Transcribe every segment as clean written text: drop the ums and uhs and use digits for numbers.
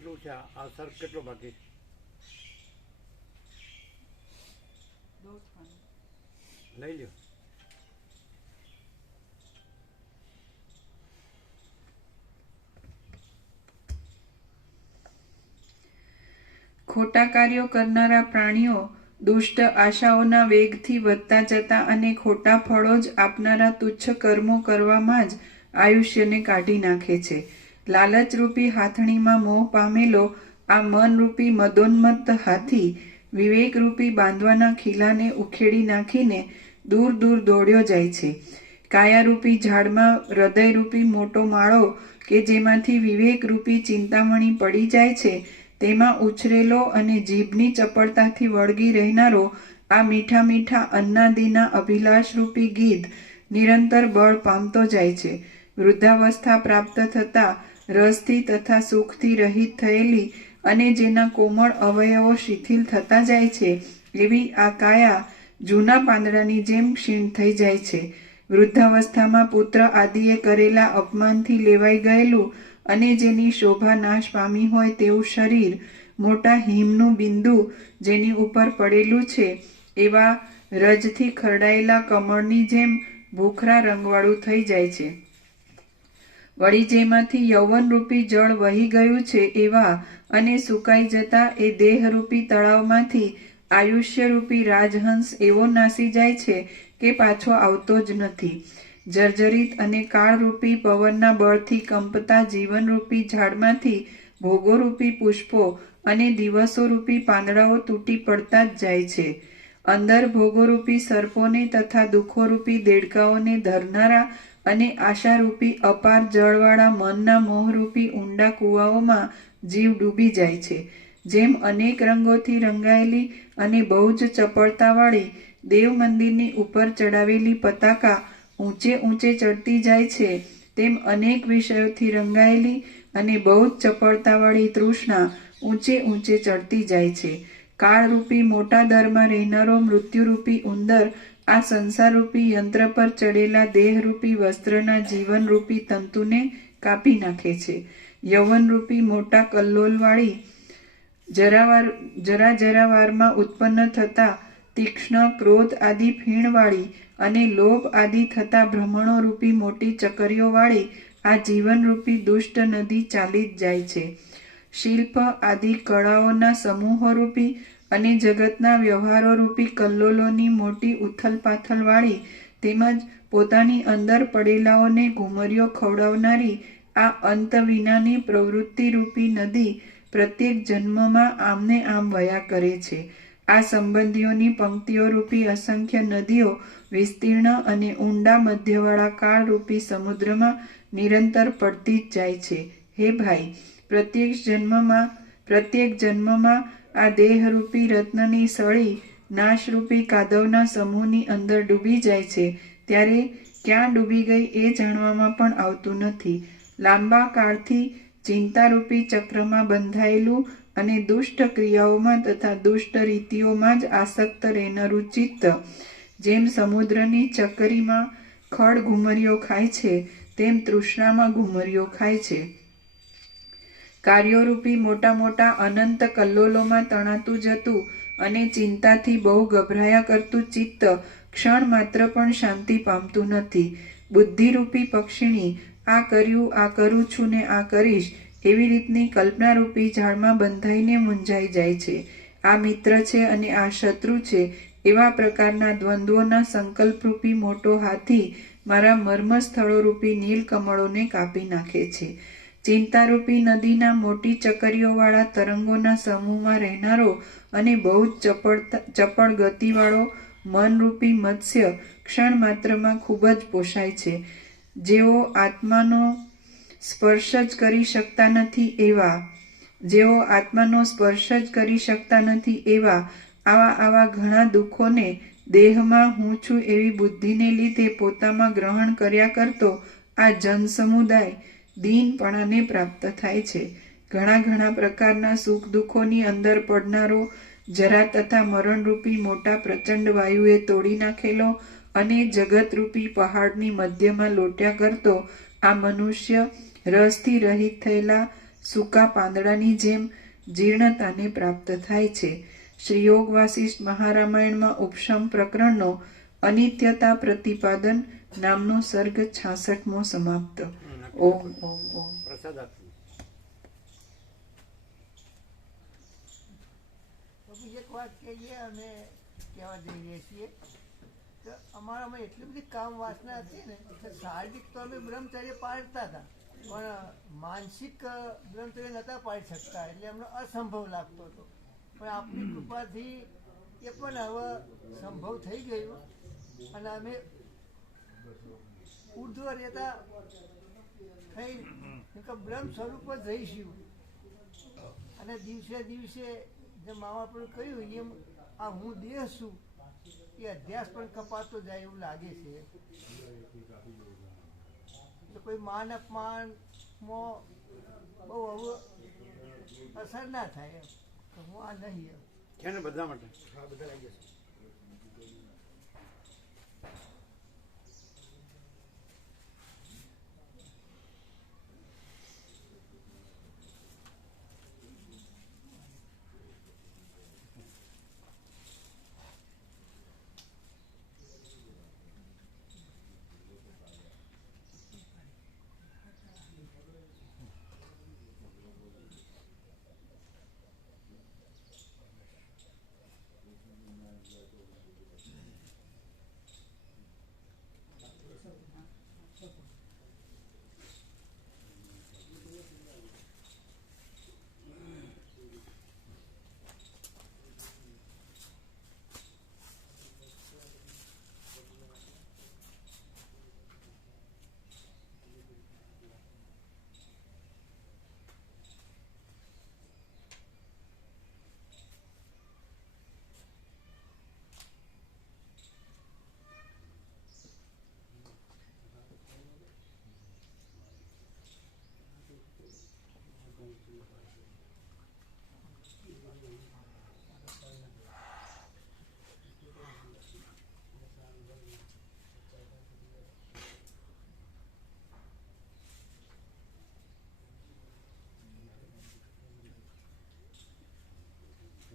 કેટલું છે આ સર્ફ કેટલો બાકી? લઈ લ્યો. ખોટા કાર્યો કરનારા પ્રાણીઓ દુષ્ટ આશાઓના વેગથી વધતા જતા અને ખોટા ફળો જ આપનારા તુચ્છ કર્મો કરવામાં જ આયુષ્યને કાઢી નાખે છે. લાલચરૂપી હાથણીમાં મોહ પામેલો આ મનરૂપી મદોન્મત્ત હાથી વિવેકરૂપી બાંધવાના ખીલાને ઉખેડી નાખીને દૂર દૂર દોડ્યો જાય છે. કાયારૂપી ઝાડમાં હૃદયરૂપી મોટો માળો કે જેમાંથી વિવેકરૂપી ચિંતામણી પડી જાય છે તેમાં ઉછરેલો અને જીભની ચપળતાથી વળગી રહેનારો આ મીઠા મીઠા અન્નાદિના અભિલાષરૂપી ગીધ નિરંતર બળ પામતો જાય છે. વૃદ્ધાવસ્થા પ્રાપ્ત થતાં રસથી તથા સુખથી રહિત થયેલી અને જેના કોમળ અવયવો શિથિલ થતા જાય છે એવી આ કાયા જૂના પાંદડાની જેમ ક્ષીણ થઈ જાય છે. વૃદ્ધાવસ્થામાં પુત્ર આદિએ કરેલા અપમાનથી લેવાઈ ગયેલું અને જેની શોભા નાશ પામી હોય તેવું શરીર મોટા હિમનું બિંદુ જેની ઉપર પડેલું છે એવા રજથી ખરડાયેલા કમળની જેમ ભૂખરા રંગવાળું થઈ જાય છે. વળી જેમાંથી યૌવનરૂપી જળ વહી ગયું છે એવા અને સુકાઈ જતા એ દેહરૂપી તળાવમાંથી આયુષ્યરૂપી રાજહંસ એવો નાસી જાય છે કે પાછો આવતો જ નથી. જર્જરિત અને કાળરૂપી પવનના બળથી કંપતા જીવનરૂપી ઝાડમાંથી ભોગોરૂપી પુષ્પો અને દિવસોરૂપી પાંદડાઓ તૂટી પડતા જ જાય છે. અંદર ભોગોરૂપી સર્પોને તથા દુઃખોરૂપી દેડકાઓને ધરનારા અને આશારૂપી અપાર જળવાળા મનના મોહરૂપી ઊંડા કૂવાઓમાં જીવ ડૂબી જાય છે. જેમ અનેક રંગોથી રંગાયેલી અને બહુ જ ચપળતાવાળી દેવ મંદિરની ઉપર ચડાવેલી પતાકા ઊંચે ઊંચે ચડતી જાય છે તેમ અનેક વિષયોથી રંગાયેલી અને બહુ જ ચપળતાવાળી તૃષ્ણા ઊંચે ઊંચે ચડતી જાય છે. કાળરૂપી મોટા દરમાં રહેનારો મૃત્યુરૂપી ઉંદર આ સંસારરૂપી યંત્ર પર ચડેલા દેહરૂપી વસ્ત્રના જીવનરૂપી તંતુને કાપી નાખે છે. યૌવનરૂપી મોટા કલ્લોલવાળી જરા વારમાં ઉત્પન્ન થતા તીક્ષ્ણ ક્રોધ આદિ ફીણવાળી અને લોભ આદિ થતા ભ્રમણોરૂપી મોટી ચકરીઓવાળી આ જીવનરૂપી દુષ્ટ નદી ચાલી જ જાય છે. શિલ્પ આદિ કળાઓના સમૂહોરૂપી અને જગતના વ્યવહારોરૂપી કલ્લોલોની મોટી ઉથલપાથલવાળી તેમજ પોતાની અંદર પડેલાઓને ઘુમરીઓ ખવડાવનારી આ અંત વિનાની પ્રવૃત્તિરૂપી નદી પ્રત્યેક જન્મમાં આમને આમ વયા કરે છે. આ સંબંધીઓની પંક્તિઓરૂપી અસંખ્ય નદીઓ વિસ્તીર્ણ અને ઊંડા મધ્યવાળા કાળરૂપી સમુદ્રમાં નિરંતર પડતી જ જાય છે. હે ભાઈ, પ્રત્યેક જન્મમાં આ દેહરૂપી રત્નની સળી નાશરૂપી કાદવના સમૂહની અંદર ડૂબી જાય છે ત્યારે ક્યાં ડૂબી ગઈ એ જાણવામાં પણ આવતું નથી. લાંબા કાળથી ચિંતારૂપી ચક્રમાં બંધાયેલું અને દુષ્ટ ક્રિયાઓમાં તથા દુષ્ટ રીતિઓમાં જ આસક્ત રહેનારું ચિત્ત જેમ સમુદ્રની ચકરીમાં ખડ ઘુમરીઓ ખાય છે તેમ તૃષ્ણામાં ઘુમરીઓ ખાય છે. કાર્યોરૂપી મોટા મોટા અનંત કલ્લોલોમાં તણાતું જતું અને ચિંતાથી બહુ ગભરાયા કરતું ચિત્ત ક્ષણ માત્ર પણ શાંતિ પામતું નથી. બુદ્ધિરૂપી પક્ષીણી આ કર્યું, આ કરું છું ને આ કરીશ એવી રીતની કલ્પનારૂપી ઝાડમાં બંધાઈને મૂંઝાઈ જાય છે. આ મિત્ર છે અને આ શત્રુ છે એવા પ્રકારના દ્વંદ્વોના સંકલ્પરૂપી મોટો હાથી મારા મર્મસ્થળોરૂપી નીલકમળોને કાપી નાખે છે. ચિંતારૂપી નદીના મોટી ચકરીઓવાળા તરંગોના સમૂહમાં રહેનારો અને બહુ જ ચપળ ગતિવાળો મનરૂપી મત્સ્ય ક્ષણ માત્રમાં ખૂબ જ પોષાય છે. જેઓ આત્માનો સ્પર્શ જ કરી શકતા નથી એવા આવા ઘણા દુઃખોને દેહમાં હું છું એવી બુદ્ધિને લીધે પોતામાં ગ્રહણ કર્યા કરતો આ જન સમુદાય દીનપણાને પ્રાપ્ત થાય છે. ઘણા પ્રકારના સુખ દુઃખોની અંદર પડનારો જરા તથા મરણરૂપી મોટા પ્રચંડ વાયુએ તોડી નાખેલો અને જગતરૂપી પહાડની મધ્યમાં લોટ્યા કરતો આ મનુષ્ય રસથી રહિત થયેલા સૂકા પાંદડાની જેમ જીર્ણતાને પ્રાપ્ત થાય છે. શ્રી યોગ વાસિષ્ઠ મહારામાયણમાં ઉપશમ પ્રકરણનો અનિત્યતા પ્રતિપાદન નામનો સર્ગ 66મો સમાપ્ત. ઓમ ઓમ ઓમ. પ્રસાદ આપવું. એક વાત કહીએ અમે કહેવા જઈએ છીએ કે અમારામાં એટલી બધી કામ વાસના હતી ને કે શારીરિક તો અમે બ્રહ્મચર્ય પાળતા હતા પણ માનસિક બ્રહ્મચર્ય નહોતા પાડી શકતા એટલે અમને અસંભવ લાગતો હતો. પણ આપની કૃપાથી એ પણ હવે સંભવ થઈ ગયું અને અમે ઉર્ધ્વ રહેતા થઈ બ્રહ્મ સ્વરૂપ જ રહીશું અને દિવસે દિવસે જે મા બાપે કહ્યું એમ આ હું દેહ છું એ અધ્યાસ પણ કપાતો જાય એવું લાગે છે. તો કોઈ માન અપમાનમાં બહુ હવે અસર ના થાય એમ તો હું આ નહીં એમ. છે ને બધા માટે. હા, બધા લાગી જશે.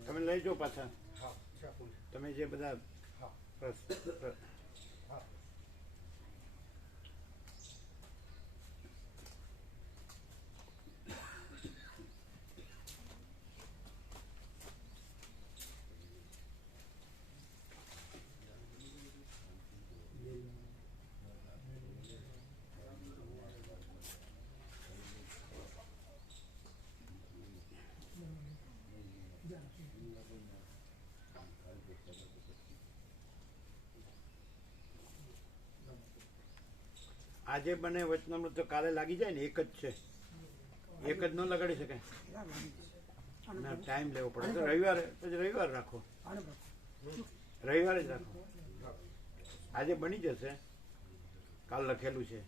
તમે લઈ જાઓ પાછા. હા, તમે જે બધા હા. આજે બને વચનામૃત તો કાલે લાગી જાય ને, એક જ છે, એક જ ન લગાડી શકાય. ના, ટાઈમ લેવો પડે તો રવિવારે, પછી રવિવાર રાખો, રવિવારે જ રાખો. આજે બની જશે, કાલ લખેલું છે.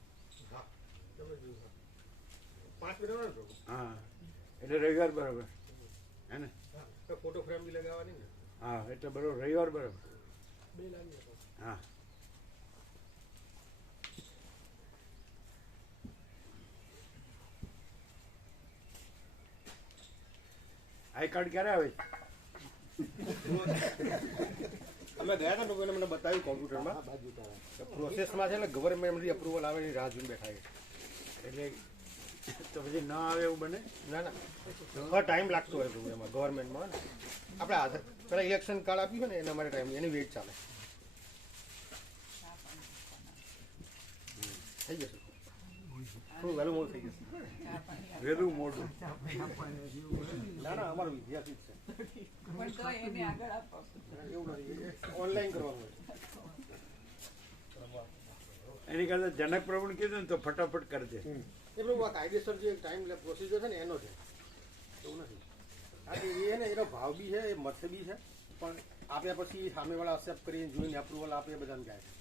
હા, એટલે રવિવાર બરાબર હે ને. ફોટો ફ્રેમ બી લગાવવાની ને. હા, એટલે બરોબર રવિવાર બરાબર. હા, આઈ કાર્ડ ક્યારે આવે? અમે ગયા હતા ને મને બતાવ્યું કોમ્પ્યુટરમાં પ્રોસેસમાં છે ને ગવર્મેન્ટમાંથી અપ્રુવલ આવે એની રાહ જોઈને બેઠા છે. એટલે તો પછી ન આવે એવું બને. ના ના, થોડો ટાઈમ લાગતો હોય તો એમાં ગવર્મેન્ટમાં ને આપણે આધાર પેલા ઇલેક્શન કાર્ડ આપ્યું છે ને એના માટે ટાઈમ એની વેટ ચાલે. થઈ જશે, થોડું વહેલું મોડું થઈ જશે. વહેલું મોડું ના ના, અમારો વિદ્યાર્થી જ છે. એવું નથી, ઓનલાઈન કરવાનું હોય. એની કરતા જનક પ્રભુને કીધું ને તો ફટાફટ કરજે. એ પેલું આ કાયદેસર જે ટાઈમ પ્રોસિજર છે ને એનો છે, એવું નથી. હા, એ ને એનો ભાવ બી છે, એ મત બી છે, પણ આપ્યા પછી સામેવાળા એક્સેપ્ટ કરીને જોઈને અપ્રુવલ આપે એ બધાને જાય છે.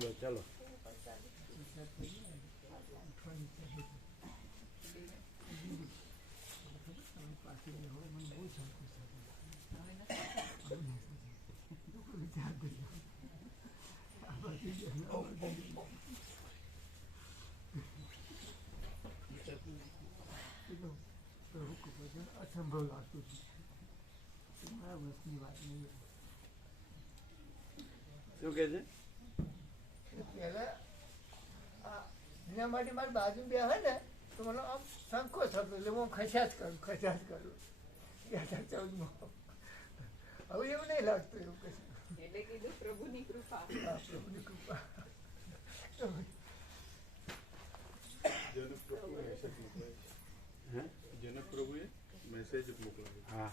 ચલો ચલો. અસંભવ લાગતું છે. તમારા વસની વાત નહીં. શું કહે છે? પહેલા એના માટે મારી બાજુ બે હોય ને તો મને આમ સંકોચ હતો, એટલે હું ખસ્યા જ કરું. 2014માં હવે એવું નહીં લાગતું. એવું કશું એટલે કીધું પ્રભુની કૃપા. પ્રભુની કૃપા. હે? જનક પ્રભુએ મેસેજ મોકલાવ્યો. હા,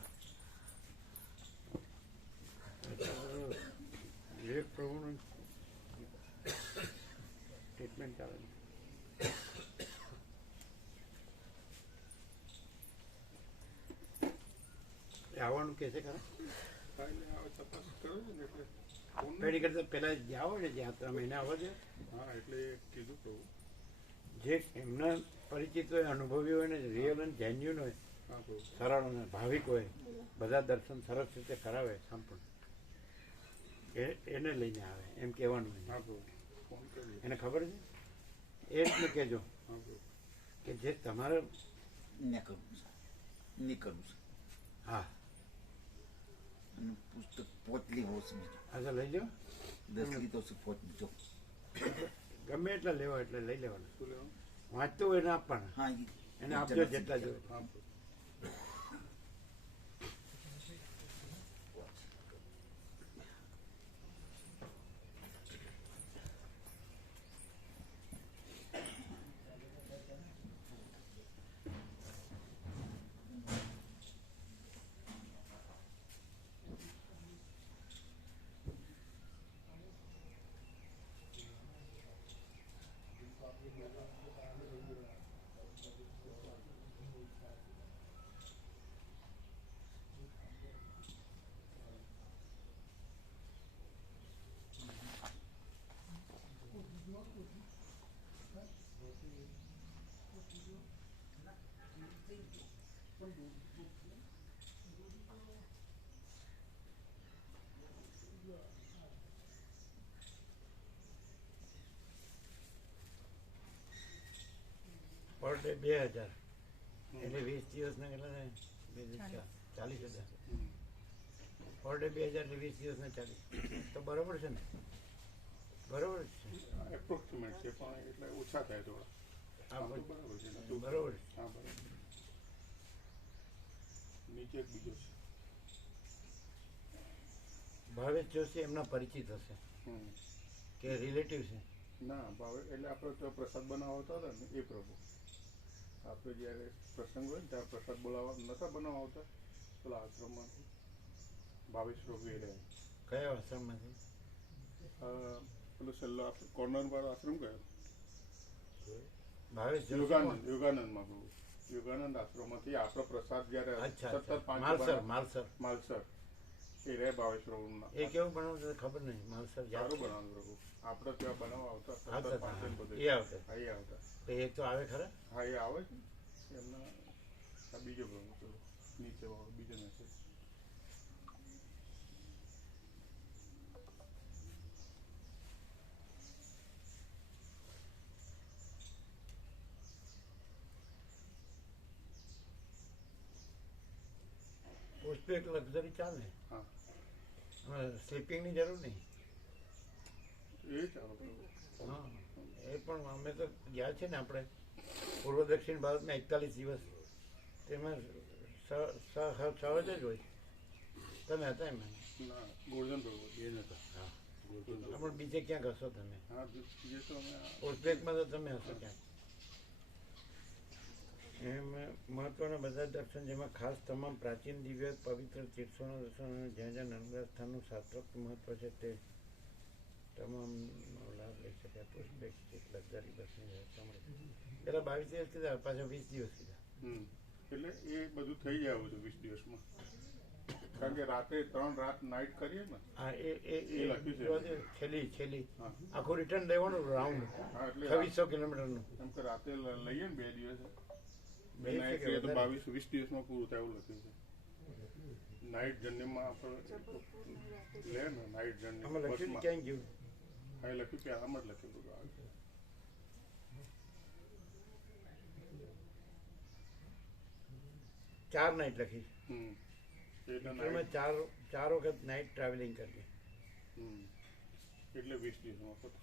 વિવેક પ્રભુનું ટ્રીટમેન્ટ ચાલે છે. એ આવવાનું કે છે ખરા? હા, એટલે હવે તપાસ કરો છો ને એટલે ફોન પેઢી કરતા પહેલા જાઓ ને જ્યાં તમે એને આવવા દો. હા એટલે એ કીધું પ્રભુ. જે એમના પરિચિત હોય, અનુભવી હોય ને, રિયલ અને જેન્યુન હોય, હા પ્રભુ. સરળ અને ભાવિક હોય, બધા દર્શન સરસ રીતે કરાવે સંપૂર્ણ, એને લઈને આવે એમ કહેવાનું હોય. હા પ્રભુ. ફોન કરી. એને ખબર છે એ રીતનું કહેજો હા પ્રભુ. કે જે તમારે ને કરું છું નહીં કરું છું હા અને પુસ્તક પોતલી હોશ બીજો આજે લઈ જાઓ. 10 લીધો છે પોત બીજો. ગમે એટલા લેવા એટલે લઈ લેવાના. શું લેવાનું? વાંચતું હોય એને આપવાના. હા એને આપજો જેટલા જોઈએ. હા પ્રભુ. પર ડે 2000 એટલે 20 દિવસના કેટલા થાય? 40,000. પર ડે 2000 એટલે 20 દિવસના 40. તો બરોબર છે ને? બરોબર જ છે. એપ્રોક્સિમેટ છે પણ એટલે ઓછા થાય થોડા. હા, હા, તો બરાબર છે. નતું- બરોબર છે. હા બરાબર. નીચે એક બીજો છે. ભાવેશ જોશી એમના પરિચિત હશે હમ. કે રિલેટિવ છે? ના ભાવે એટલે આપણે તો પ્રસાદ બનાવતા હતા ને એ પ્રભુ. આપણે જ્યારે પ્રસંગ હોય ને ત્યારે પ્રસાદ બોલાવવા નતા બનાવવા આવતા પેલા આશ્રમમાંથી ભાવેશ પ્રભુ એ રહે. કયા આશ્રમમાંથી? પેલો છેલ્લો આપણે કોર્નર વાળો આશ્રમ કયો? ભાવેશ જોશી યોગાનંદ કોણ? યોગાનંદમાં પ્રભુ. યોગાનંદ આશ્રમમાંથી આપણો પ્રસાદ જ્યારે અચ્છા, સતત અચ્છા. 5 માલસર માલસર માલસર એ રહે ભાવેશ પ્રભુના. એ કેવું બનાવવું છે ખબર નહીં. માલસર યાદ સારું છે? બનાવવાનું પ્રભુ. આપણે ત્યાં બનાવવા આવતા હા, સતત સર, 5 હા. બધે. એ આવતા. હા એ આવતા. તો એ તો આવે ખરા? હા એ આવે છે એમના. આ બીજો પ્રભુ પેલો નીચે વાળો બીજો મેસેજ. પોસ્ટપેડ લક્ઝરી ચાલે. હા સ્લીપિંગની જરૂર નહીં. એ ચાલો પ્રભુ. હા, એ પણ અમે તો ગયા છે ને આપણે પૂર્વ દક્ષિણ ભારતમાં 41 દિવસ, તેમાં 6 જ હોય. તમે હતા એમાં? ના ગોલ્ડન પ્રભુ. એ નતા. હા, ગોલ્ડન પ્રભુ. પણ બીજે ક્યાંક હશો તમે. હા બીજે તો અમે ઉઝબેકમાં તો તમે હશો ક્યાંક. એમાં મહત્વના બધા દર્શન, જેમાં ખાસ તમામ પ્રાચીન દિવ્ય પવિત્ર તીર્થોના દર્શન અને જ્યાં જ્યાં નર્મદા સ્થાનનું શાસ્ત્રોક્ત મહત્વ છે તે તમામનો લાભ લઈ શકાય. ઉઝબેક લક્ઝરી બસની વ્યવસ્થા મળે. પેલા 22 દિવસ કીધા, પાછા 20 દિવસ કીધા. એટલે એ બધું થઈ જાય છે 20 દિવસમાં. કારણ કે રાત્રે 3 રાત નાઇટ કરીએ ને હા એ લખ્યું છે. જોવા દે, છેલ્લી હા. આખું રિટર્ન લેવાનું રાઉન્ડ હા એટલે 2600 કિલોમીટરનું. એમ કે રાતે લઈએ ને 2 દિવસ બે બે નાઇટ કે કરીએ તો વધારે? 22-20 દિવસમાં પૂરું થાય એવું લખ્યું છે. નાઇટ જર્નીમાં આપણે લે ને નાઇટ જર્ની આમાં લખ્યું છે બસમાં ક્યાંય ગયું? હા એ લખ્યું કે આમાં જ લખ્યું બધું આવે છે. 4 નાઇટ લખી હમ એટલે એમાં નાઇટ ચાર વખત નાઇટ ટ્રાવેલિંગ કરીએ. એટલે 20 દિવસમાં પતે.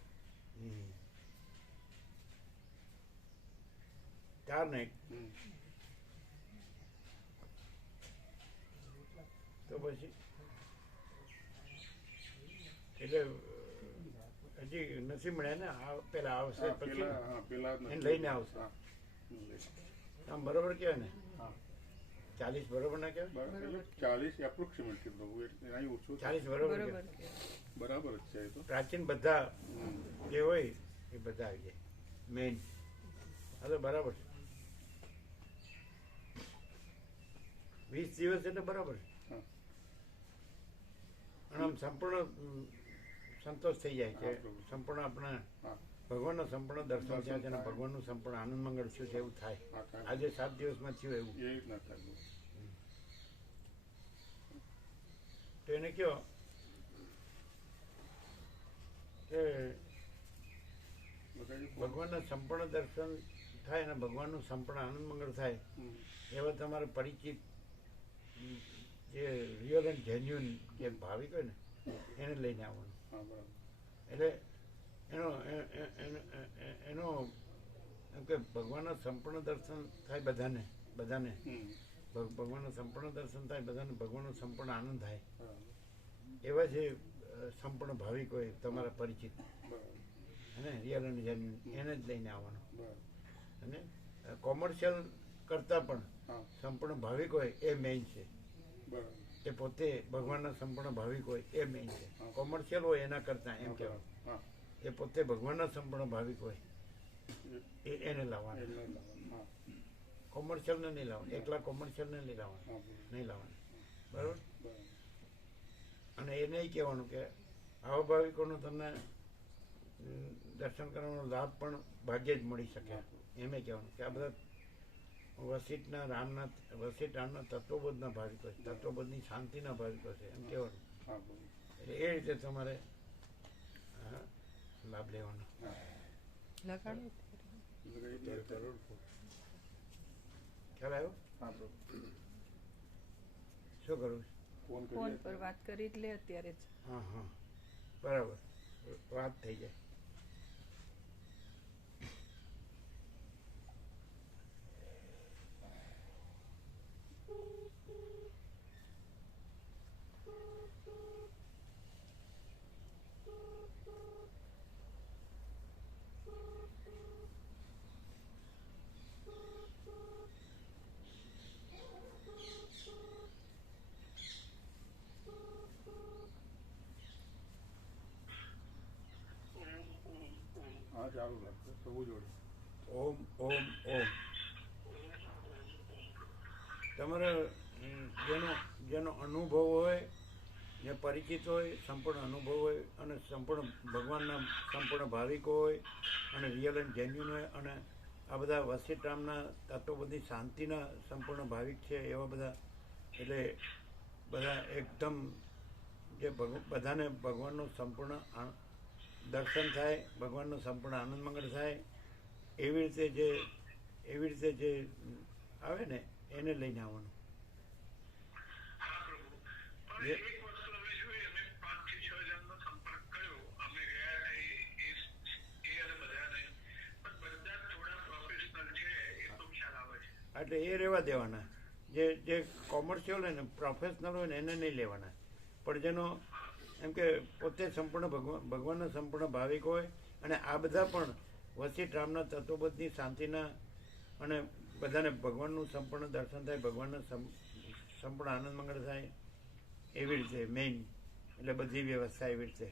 4 નાઇટ હમ. તો પછી એટલે હજી નથી મળ્યા ને પેલા આવશે હા, પછી પેલા જ એને નથી. લઈને આવશે. હા. લઈને. આમ બરોબર કહેવાય ને? હા. 40 બરોબર ના કહેવાય? બરાબર. એટલે 40 એપ્રોક્સિમેટ છે પ્રભુ એટલે અહીં ઓછું છે. 40 બરોબર કહેવાય. બરાબર જ છે એ તો. પ્રાચીન બધા હમ. જે હોય એ બધા આવી જાય મેઇન. હા તો બરાબર છે. 20 દિવસ એટલે બરાબર છે. હા. અને આમ સંપૂર્ણ સંતોષ થઈ જાય છે. હા, પ્રભુ. સંપૂર્ણ આપણા હા. ભગવાનનો સંપૂર્ણ દર્શન થયા છે અને થાય. ભગવાનનું સંપૂર્ણ આનંદ મંગળ થયું છે એવું થાય. હા, થાય. આજે 7 દિવસમાં થયું એવું. એ જ ના થાય. તો એને કયો કે બતાવી દો. ભગવાનના સંપૂર્ણ દર્શન થાય અને ભગવાનનું સંપૂર્ણ આનંદ મંગળ થાય હમ. એવા તમારે પરિચિત જે રિયલ એન્ડ જેન્યુઅન જે ભાવિક હોય ને એને લઈને આવવાનું. હા બરાબર. એટલે એનો એમ કે ભગવાનના સંપૂર્ણ દર્શન થાય બધાને હમ. ભગવાનનું સંપૂર્ણ દર્શન થાય બધાને ભગવાનનો સંપૂર્ણ આનંદ થાય બરાબર. એવા જે સંપૂર્ણ ભાવિક હોય તમારા પરિચિત બરાબર. અને રિયલ એન્ડ જેન્યુઅન એને જ લઈને આવવાનું. બરાબર. અને કોમર્શિયલ કરતાં પણ હા. સંપૂર્ણ ભાવિક હોય એ મેઇન છે. બરાબર. એ પોતે ભગવાનના સંપૂર્ણ ભાવિક હોય એ મેઇન છે. હા. કોમર્શિયલ હોય એના કરતાં એમ હા, કહેવાય. બરાબર. હા. એ પોતે ભગવાનના સંપૂર્ણ ભાવિક હોય એને લાવવાના. એટલે લાવવાનું. હા. કોમર્શિયલને નહીં લાવવાનું. એકલા કોમર્શિયલને નહીં લાવવાનું. હા, બરાબર. નહીં લાવવાનું. બરાબર. બરાબર. અને એ નહીં કહેવાનું કે આવા ભાવિકોનું તમને દર્શન કરવાનો લાભ પણ ભાગ્યે જ મળી શકે. એમ કહેવાનું કે આ બધા વસિષ્ઠ રામના તત્વબોધના ભાવિકો છે, તત્વબોધની શાંતિના ભાવિકો છે એમ કહેવાનું. હા, બરાબર. એટલે એ રીતે તમારે લાભ લેવાનો. હા. લગાડો ખ્યાલ આવ્યો? હા, બરાબર. શું કરવું? ફોન ફોન કરીએ. પર વાત કરી જ લે અત્યારે જ. હા બરાબર વાત થઈ જાય. હા ચાલુ રાખજો પ્રભુ જોડે. ઓમ ઓમ ઓમ. તમારે જેનો અનુભવ હોય, જે પરિચિત હોય, સંપૂર્ણ અનુભવ હોય અને સંપૂર્ણ ભગવાનના સંપૂર્ણ ભાવિકો હોય અને રિયલ એન્ડ જેન્યુઅન હોય અને આ બધા વસિષ્ઠ રામના તત્વબોધની શાંતિના સંપૂર્ણ ભાવિક છે એવા બધા, એટલે બધા એકદમ જે બધાને ભગવાનનું સંપૂર્ણ દર્શન થાય, ભગવાનનો સંપૂર્ણ આનંદ મંગળ થાય એવી રીતે જે આવે ને એને લઈને આવવાનું. એટલે એ રહેવા દેવાના. જે કોમર્શિયલ હોય ને, પ્રોફેશનલ હોય ને એને નહીં લેવાના. પણ જેનો એમ કે પોતે સંપૂર્ણ ભગવાનના સંપૂર્ણ ભાવિક હોય અને આ બધા પણ વસિષ્ઠ રામના તત્વબોધની શાંતિના અને બધાને ભગવાનનું સંપૂર્ણ દર્શન થાય, ભગવાનના સંપૂર્ણ આનંદ મંગળ થાય એવી રીતે મેઇન. એટલે બધી વ્યવસ્થા એવી રીતે.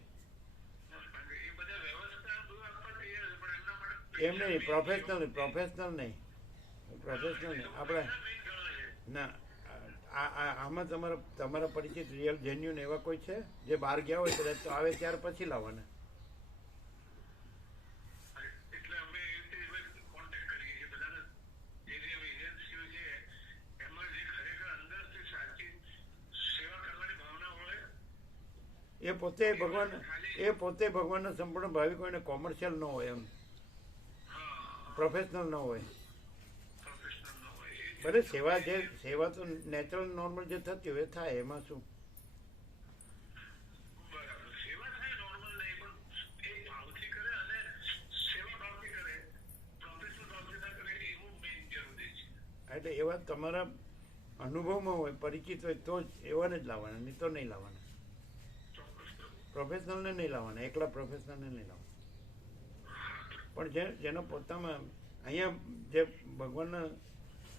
એમ નહીં, પ્રોફેશનલ નહીં આપણે ના આમાં તમારા પરિચિત રિયલ જેન્યુન એવા કોઈ છે જે બહાર ગયા હોય કદાચ તો આવે ત્યાર પછી લાવવાના? એટલે અમે એ રીતે કોન્ટેક્ટ કરીએ છીએ બધાને જે એજન્સીઓ છે એમાં જે ખરેખર અંદરથી સાચી સેવા કરવાની ભાવના હોય એ પોતે ભગવાનના સંપૂર્ણ ભાવિક હોય ને કોમર્શિયલ ન હોય, એમ પ્રોફેશનલ ન હોય. પ્રોફેશનલ ન હોય ભલે સેવા તો નેચરલ નોર્મલ જે થતી હોય એ થાય, એમાં શું? બરાબર સેવા થાય નોર્મલ નહીં પણ એ ભાવથી કરે અને સેવા ભાવથી કરે પ્રોફેશનલ ભાવથી ના કરે એવું મેઇન જરૂરી છે. એટલે એવા તમારા અનુભવમાં હોય, પરિચિત હોય તો જ એવાને જ લાવવાના, નહીં તો નહીં લાવવાના. પ્રોફેશનલને નહીં લાવવાના, એકલા પ્રોફેશનલને નહીં લાવવાના. પણ જેનો પોતામાં અહીંયા જે ભગવાનના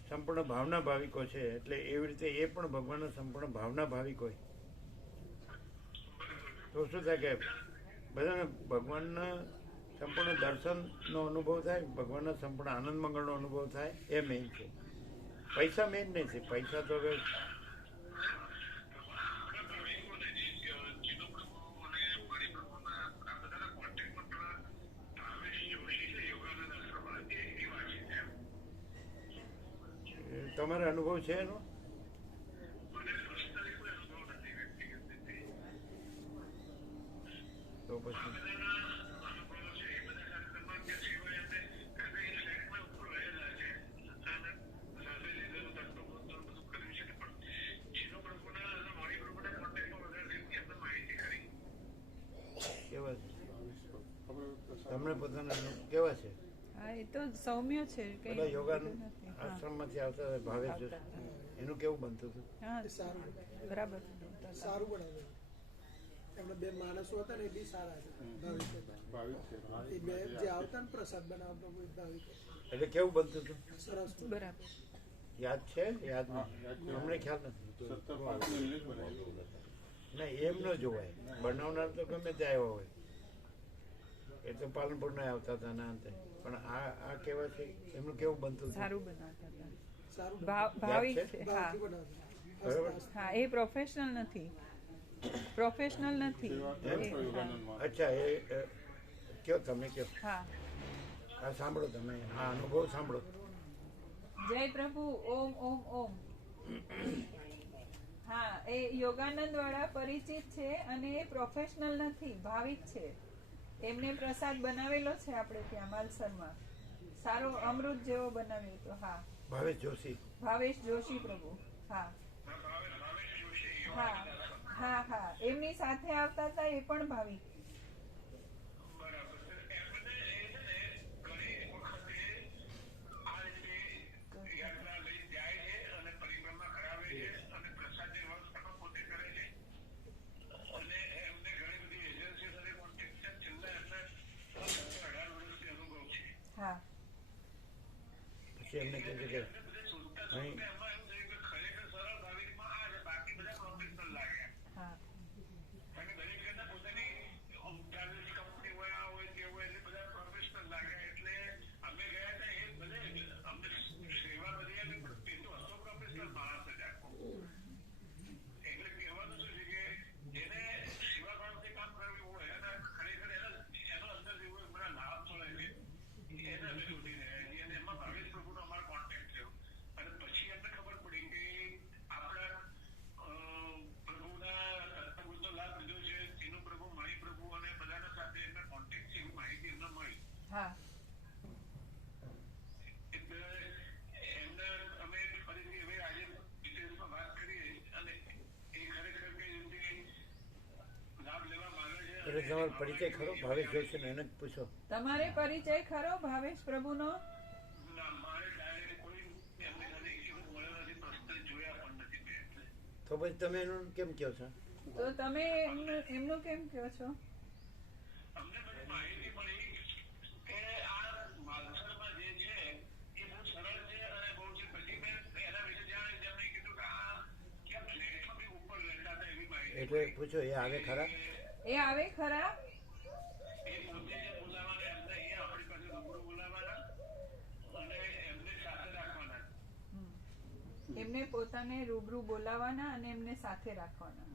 સંપૂર્ણ ભાવના ભાવિકો છે, એટલે એવી રીતે એ પણ ભગવાનના સંપૂર્ણ ભાવના ભાવિક હોય તો શું થાય કે બધાને ભગવાનના સંપૂર્ણ દર્શનનો અનુભવ થાય, ભગવાનના સંપૂર્ણ આનંદ મંગળનો અનુભવ થાય. એ મેઇન છે. પૈસા મેઇન નહીં છે. પૈસા તો હવે તમારો અનુભવ છે એનો? તો પછી કેવા છે તમને પોતાના કેવા છે? હા એ તો સૌમ્ય છે કઈ બધા યોગા નથી. હા. આશ્રમમાંથી આવતા હતા ભાવેશ જોશી. એનું કેવું બનતું હતું? હા સારું બરાબર સારું બનાવ્યું. એમના બે માણસો હતા ને એ બી સારા છે, ભાવિક હતા. ભાવિક છે. એ બે જે આવતા ને પ્રસાદ બનાવતા કોઈ ભાવિક એટલે કેવું બનતું હતું? સરસ હતું. બરાબર યાદ છે? યાદ હા, નથી. યાદ છે. અમને ખ્યાલ નથી. 17 ઇંગ્લિશ બનાવી. ના એમ ન જોવાય. બનાવનાર તો ગમે તે આવ્યા હોય. એ તો પાલનપુરના આવતા હતા ના અંતે. પણ આ કેવા છે એમનું કેવું બનતું હતું? સારું બનાવતા હતા. સારું ભાવિક યાદ છે? છે. હા ભાવથી બનાવતા. બરાબર. હા એ પ્રોફેશનલ નથી. પ્રોફેશનલ નથી. સેવા એમ? કરો યોગાનંદમાં. અચ્છા કયો તમે કયો. હા આ સાંભળો તમે, આ અનુભવ સાંભળો. જય પ્રભુ. ઓમ ઓમ ઓમ. હા એ યોગાનંદ વાળા પરિચિત છે અને એ પ્રોફેશનલ નથી, ભાવિક છે. એમને પ્રસાદ બનાવેલો છે આપણે ત્યાં માલસરમાં, સારો અમૃત જેવો બનાવ્યો હતો. હા ભાવેશ જોશી. ભાવેશ જોશી પ્રભુ. હા હા હા હા એમની સાથે આવતા હતા એ પણ ભાવિક. હા પછી એમને કહે છે કે અહીં હા હા એટલે તમારો પરિચય ખરો ભાવેશ જોશી ને એને જ પૂછો. તમારે પરિચય ખરો ભાવેશ પ્રભુનો? તો પછી તમે એનું કેમ કહો છો? તો તમે એમનું કેમ કહો છો? અમને બધી માહિતી મળી કે આ માલસરમાં જે છે એ બહુ સરળ છે અને બહુ છે. પછી મેં એના વિશે જાણી જેમને કીધું કે આ ક્યાં પ્લેટફોર્મ બી ઉપર રહેતા હતા એવી માહિતી. એટલે પૂછો એ આવે ખરા? એ આવે ખરા? એ પોતે જે બોલાવાના એમને અહીંયા આપણી પાસે રૂબરૂ બોલાવાના અને એમને સાથે રાખવાના. એમને એમને પોતાને રૂબરૂ બોલાવવાના અને એમને સાથે રાખવાના.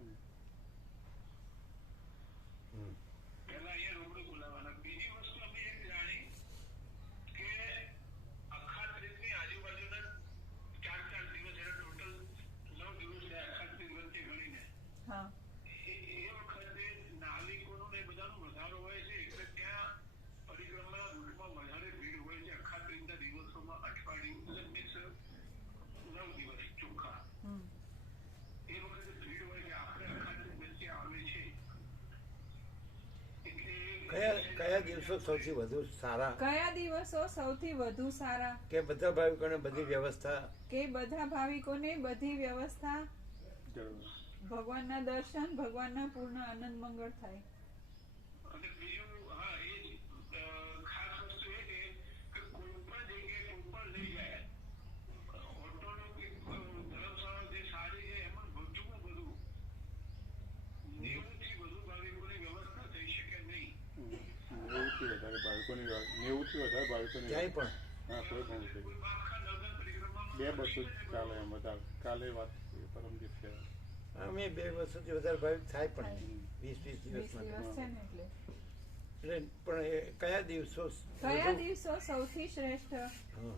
પહેલા અહીંયા રૂબરૂ બોલાવવાના. બીજી વસ્તુ અમે એક જાણી કે અખાત્રીજની આજુબાજુના 4 દિવસ એટલે ટોટલ 9 દિવસ છે અખાત્રીજ વચ્ચે ગણીને. હા, એ વખતે નાવિકોનો ને બધાનો વધારો હોય છે એટલે ત્યાં પરિક્રમા રૂટમાં વધારે ભીડ હોય છે અખાત્રીજના દિવસોમાં. અઠવાડિયું મીન્સ 9 દિવસ ચોખ્ખા એ વખતે ભીડ હોય છે. આપણે અખાત્રીજ વચ્ચે આવે છે કયા દિવસો સૌથી વધુ સારા કયા દિવસો સૌથી વધુ સારા કે બધા ભાવિકોને બધી વ્યવસ્થા કે બધા ભાવિકોને બધી વ્યવસ્થા, જરૂર. ભગવાનના દર્શન, ભગવાનના પૂર્ણ આનંદ મંગળ થાય. અને બીજું હા એ જ ખાસ વસ્તુ એ છે કે કોઈ પણ જગ્યાએ કોઈ પણ લઈ જાય હોટલો કે ધર્મશાળા જે સારી છે એમાં બધું 90 થી વધુ ભાવિકોની વ્યવસ્થા થઈ શકે નહીં. 90 થી વધારે બાળકોની ક્યાંય પણ હા કોઈ પણ છે. આખા નગર પરિક્રમામાં 2 બસો જ ચાલે એમ વધારે. કાલે વાત પરમ દિવસે અમે 2 વર્ષોથી વધારે ભાવિક થાય પણ 20 20 દિવસ માટે. દિવસ છે ને એટલે એટલે પણ એ કયા દિવસો કયા દિવસો સૌથી શ્રેષ્ઠ? હા.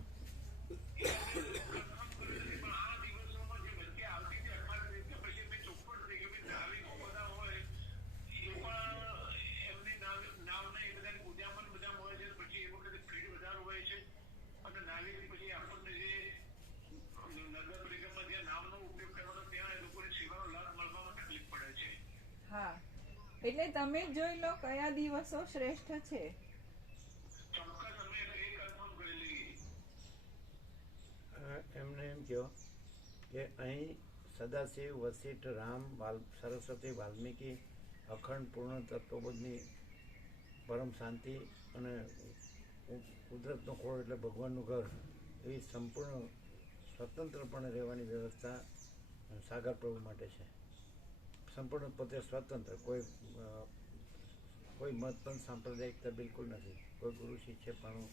પણ આ દિવસોમાં જે વચ્ચે આવતી હતી અખાત્રીજ કે પછી મેં ચોખ્ખું થઈ ગયું કે નાવિકો બધા હોય એ પણ એમની નાવને એ બધાની પૂજામાં ને બધા હોય છે. પછી એ વખતે ભીડ વધારે હોય છે અને નાવિક પછી આપણને જે નગર પરિક્રમા જ્યાં નાવનો ઉપયોગ કરવાનો ત્યાં એ લોકોની સેવાનો લાભ મળવામાં તકલીફ પડે છે. હા, એટલે તમે જ જોઈ લો કયા દિવસો શ્રેષ્ઠ છે. ચોક્કસ અમે એ કન્ફર્મ કરી લઈએ. એમને એમ કહો કે અહીં સદાશિવ, વશિષ્ઠ, રામ, સરસ્વતી, વાલ્મીકી, અખંડ પૂર્ણ તત્વબોધની પરમ શાંતિ અને કુદરતનો ખોળ એટલે ભગવાનનું ઘર એવી સંપૂર્ણ સ્વતંત્રપણે રહેવાની વ્યવસ્થા સાગર પ્રભુ માટે છે. સંપૂર્ણ પોતે સ્વતંત્ર, કોઈ મત પણ સાંપ્રદાયિકતા બિલકુલ નથી, કોઈ ગુરુ શિષ્યપણું,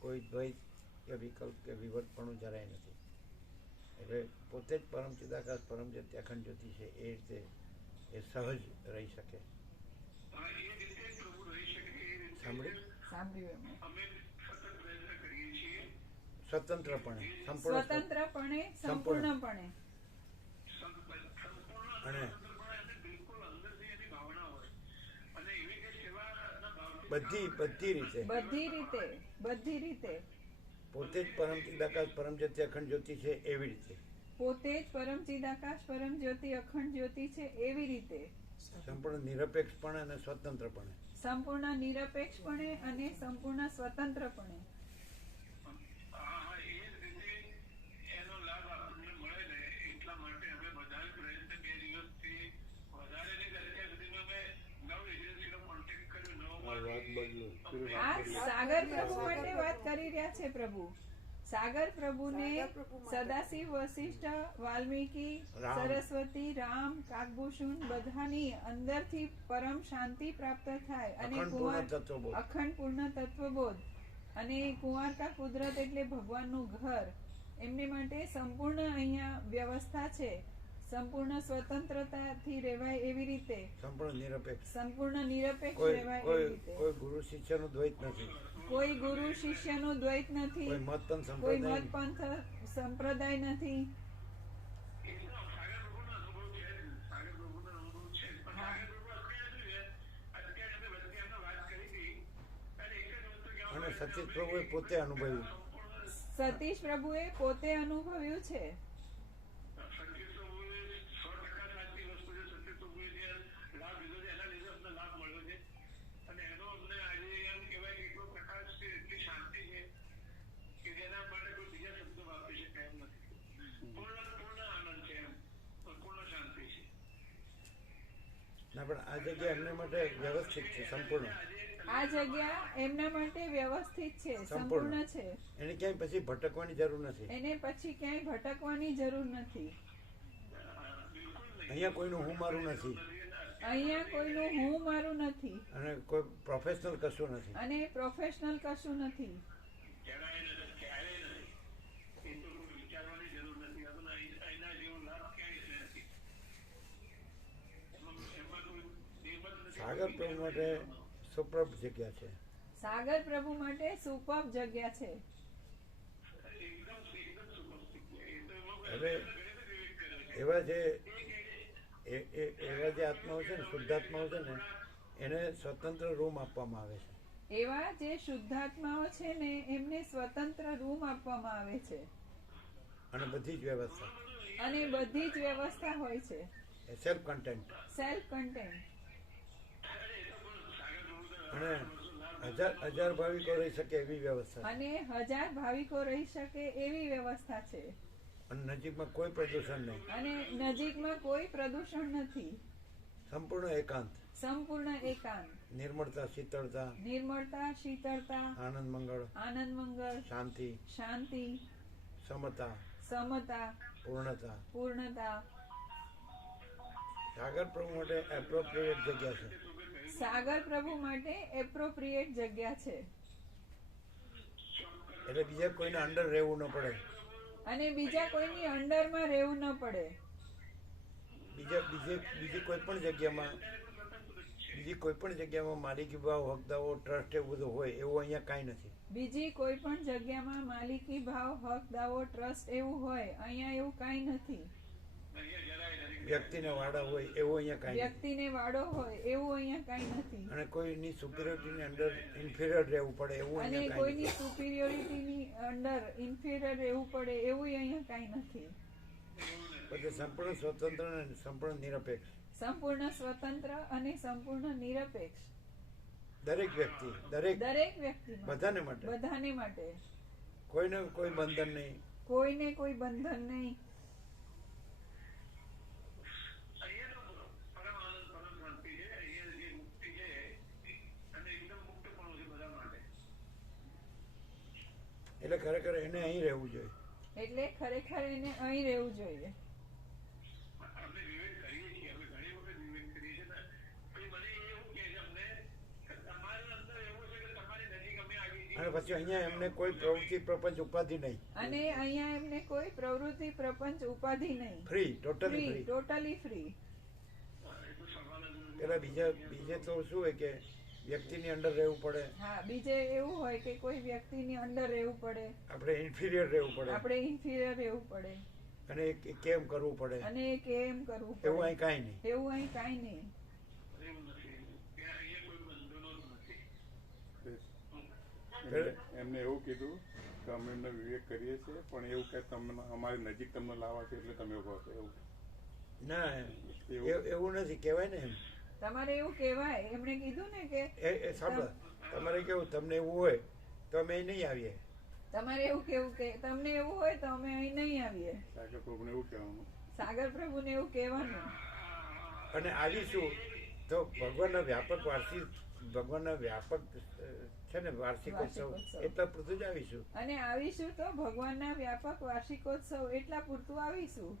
કોઈ દ્વૈત કે વિકલ્પ કે વિવર્તપણું જરાય નથી. એટલે પોતે જ પરમ ચિદાકાશ પરમ જ્યોતિ અખંડ જ્યોતિ છે એ રીતે એ સહજ રહી શકે. હા, એ રીતે પ્રભુ રહી શકે એ રીતે સાંભળ્યું એમને. અમે સતત પ્રયત્ન કરીએ છીએ. સ્વતંત્રપણે, સ્વતંત્રપણે, સંપૂર્ણપણે અને બિલકુલ અંદરથી એની ભાવના હોય અને એવી કે સેવાના ભાવથી બધી રીતે પોતે જ પરમ ચિદાકાશ પરમ જ્યોતિ અખંડ જ્યોતિ છે એવી રીતે પોતે જ પરમ ચિદાકાશ પરમ જ્યોતિ અખંડ જ્યોતિ છે એવી રીતે સંપૂર્ણ નિરપેક્ષપણે અને સ્વતંત્રપણે, સંપૂર્ણ નિરપેક્ષપણે અને સંપૂર્ણ સ્વતંત્રપણે. હા એ જ રીતે એનો લાભ આપણને મળે ને એટલા માટે અમે બધા પ્રયત્ન 2 દિવસથી વધારે નહીં અત્યાર સુધીમાં અમે 9 એજન્સીનો કોન્ટેક્ટ કર્યો. 9 આ સાગર પ્રભુ માટે વાત કરી રહ્યા છે પ્રભુ. સાગર પ્રભુને સદાશિવ, વશિષ્ઠ, વાલ્મીકી, સરસ્વતી, રામ, કાગભૂષણ બધાની અંદરથી પરમ શાંતિ પ્રાપ્ત થાય અને અખંડ પૂર્ણ તત્વબોધ અને કુંવારકા કુદરત એટલે ભગવાનનું ઘર એમની માટે સંપૂર્ણ અહીંયા વ્યવસ્થા છે. સંપૂર્ણ સ્વતંત્રતાથી રહેવાય એવી રીતે, સંપૂર્ણ નિરપેક્ષ રહેવાય એવી રીતે. કોઈ ગુરુ શિષ્યનું દ્વૈત નથી, કોઈ ગુરુ શિષ્યનું દ્વૈત નથી, કોઈ મત પંથ સંપ્રદાય નથી. અને સતીશ પ્રભુએ પોતે અનુભવ્યું. સતીશ પ્રભુએ પોતે અનુભવ્યું છે. ના પણ આ જગ્યા એમના માટે વ્યવસ્થિત છે, સંપૂર્ણ. આ જગ્યા એમના માટે વ્યવસ્થિત છે, સંપૂર્ણ છે. એને ક્યાંય પછી ભટકવાની જરૂર નથી. એને પછી ક્યાંય ભટકવાની જરૂર નથી. અહીંયા કોઈનું હું મારું નથી. અહીંયા કોઈનું હું મારું નથી. અને કોઈ પ્રોફેશનલ કશું નથી. અને પ્રોફેશનલ કશું નથી. માટે સુપ્રભ જગ્યા છે. સાગર પ્રભુ માટે સુપર્બ જગ્યા છે. હવે એવા જે એવા જે આત્માઓ છે ને, શુદ્ધાત્માઓ છે ને, એને સ્વતંત્ર રૂમ આપવામાં આવે છે. એવા જે શુદ્ધાત્માઓ છે ને એમને સ્વતંત્ર રૂમ આપવામાં આવે છે અને બધી જ વ્યવસ્થા અને બધી જ વ્યવસ્થા હોય છે. Self content self content. અને હજાર ભાવિકો રહી શકે એવી વ્યવસ્થા છે. અને 1000 ભાવિકો રહી શકે એવી વ્યવસ્થા છે. અને નજીકમાં કોઈ પ્રદૂષણ નહીં. અને નજીકમાં કોઈ પ્રદૂષણ નથી. સંપૂર્ણ એકાંત. સંપૂર્ણ એકાંત. નિર્મળતા, શીતળતા, નિર્મળતા, શીતળતા, આનંદ મંગળ, આનંદ મંગળ, શાંતિ, શાંતિ, સમતા, સમતા, પૂર્ણતા. પૂર્ણતા. સાગર પ્રભુ માટે એપ્રોપ્રિએટ જગ્યા છે. સાગર પ્રભુ માટે એપ્રોપ્રિએટ જગ્યા છે. એટલે બીજા કોઈના અંડર રહેવું ન પડે. અને બીજા કોઈની અંડરમાં રહેવું ન પડે. બીજી કોઈ પણ જગ્યામાં માલિકી ભાવ, હક દાવો, ટ્રસ્ટ એવું બધું હોય એવું અહીંયા કાંઈ નથી. બીજી કોઈ પણ જગ્યામાં માલિકી ભાવ, હક દાવો, ટ્રસ્ટ એવું હોય, અહીંયા એવું કાંઈ નથી. વ્યક્તિને વાડા હોય એવું અહીંયા કાંઈ નથી. વ્યક્તિને વાડો હોય એવું અહીંયા કાંઈ નથી. અને કોઈની સુપિરિયોરિટીની અંદર ઇન્ફિરિયર રહેવું પડે એવું અને અહીંયા કાંઈ કોઈની નથી. સુપિરિયોરિટીની અંડર ઇન્ફિરિયર રહેવું પડે એવું અહીંયા કાંઈ નથી. પછી સંપૂર્ણ સ્વતંત્ર અને સંપૂર્ણ નિરપેક્ષ. સંપૂર્ણ સ્વતંત્ર અને સંપૂર્ણ નિરપેક્ષ. દરેક વ્યક્તિ, દરેક વ્યક્તિ બધાને માટે, બધાને માટે. કોઈને કોઈ બંધન નહીં. કોઈને કોઈ બંધન નહીં. એટલે ખરેખર એને અહીં રહેવું જોઈએ. એટલે ખરેખર એને અહીં રહેવું જોઈએ. અને પછી અહીંયા એમને કોઈ પ્રવૃત્તિ, પ્રપંચ, ઉપાધિ નહીં. અને અહીંયા એમને કોઈ પ્રવૃત્તિ, પ્રપંચ, ઉપાધિ નહીં. Free, totally free. Totally free. પેલા બીજે તો શું હોય કે વ્યક્તિની અંડર રહેવું પડે. હા, બીજે એવું હોય કે કોઈ વ્યક્તિની અંડર રહેવું પડે. આપણે ઇન્ફિરિયર રહેવું પડે. આપણે ઇન્ફિરિયર રહેવું પડે. અને કેમ કરવું પડે. અને કેમ કરવું પડે. એવું અહીં કાંઈ નહીં. એવું અહીં કાંઈ નહીં. એમને એવું કીધું કે અમે એમને વિવેક કરીએ છીએ, પણ એવું કે તમને અમારી નજીક તમને લાવવા છે એટલે તમે કહો છો એવું? ના, એવું નથી કહેવાય ને. એમ તમારે એવું કહેવાય. એમણે કીધું ને કે સાંભળો, તમારે કેવું, તમને એવું હોય તો અમે અહીં નહીં આવીએ. તમારે એવું કેવું કે તમને એવું હોય તો અમે અહીં નહીં આવીએ. સાગર પ્રભુને એવું કહેવાનું. સાગર પ્રભુને એવું કહેવાનું. અને આવીશું તો ભગવાનના વ્યાપક છે ને વાર્ષિકોત્સવ એટલા પૂરતું જ આવીશું. અને આવીશું તો ભગવાનના વ્યાપક વાર્ષિકોત્સવ એટલા પૂરતું આવીશું.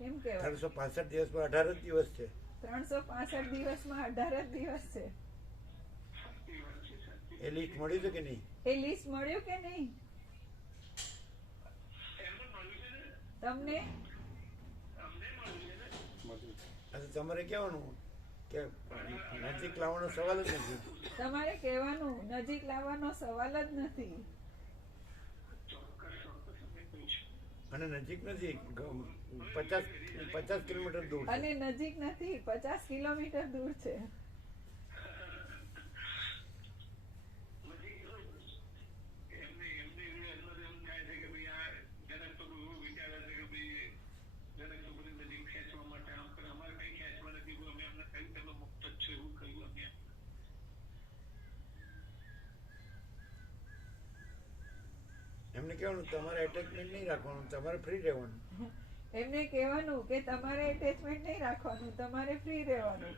એમ કહેવાય. 365 દિવસમાં 18 જ દિવસ છે. 365 દિવસમાં 18 જ દિવસ છે. એ લિસ્ટ મળ્યું છે કે નહીં? એ લિસ્ટ મળ્યું કે નહીં તમને? તમારે કહેવાનું કે નજીક લાવવાનો સવાલ જ નથી. તમારે કહેવાનું નજીક લાવવાનો સવાલ જ નથી. અને નજીક નથી, 50 કિલોમીટર દૂર છે. અને નજીક નથી, 50 કિલોમીટર દૂર છે. એમને કહેવાનું તમારે એટેચમેન્ટ નહીં રાખવાનું, તમારે ફ્રી રહેવાનું. એમને કહેવાનું કે તમારે એટેચમેન્ટ નહીં રાખવાનું, તમારે ફ્રી રહેવાનું.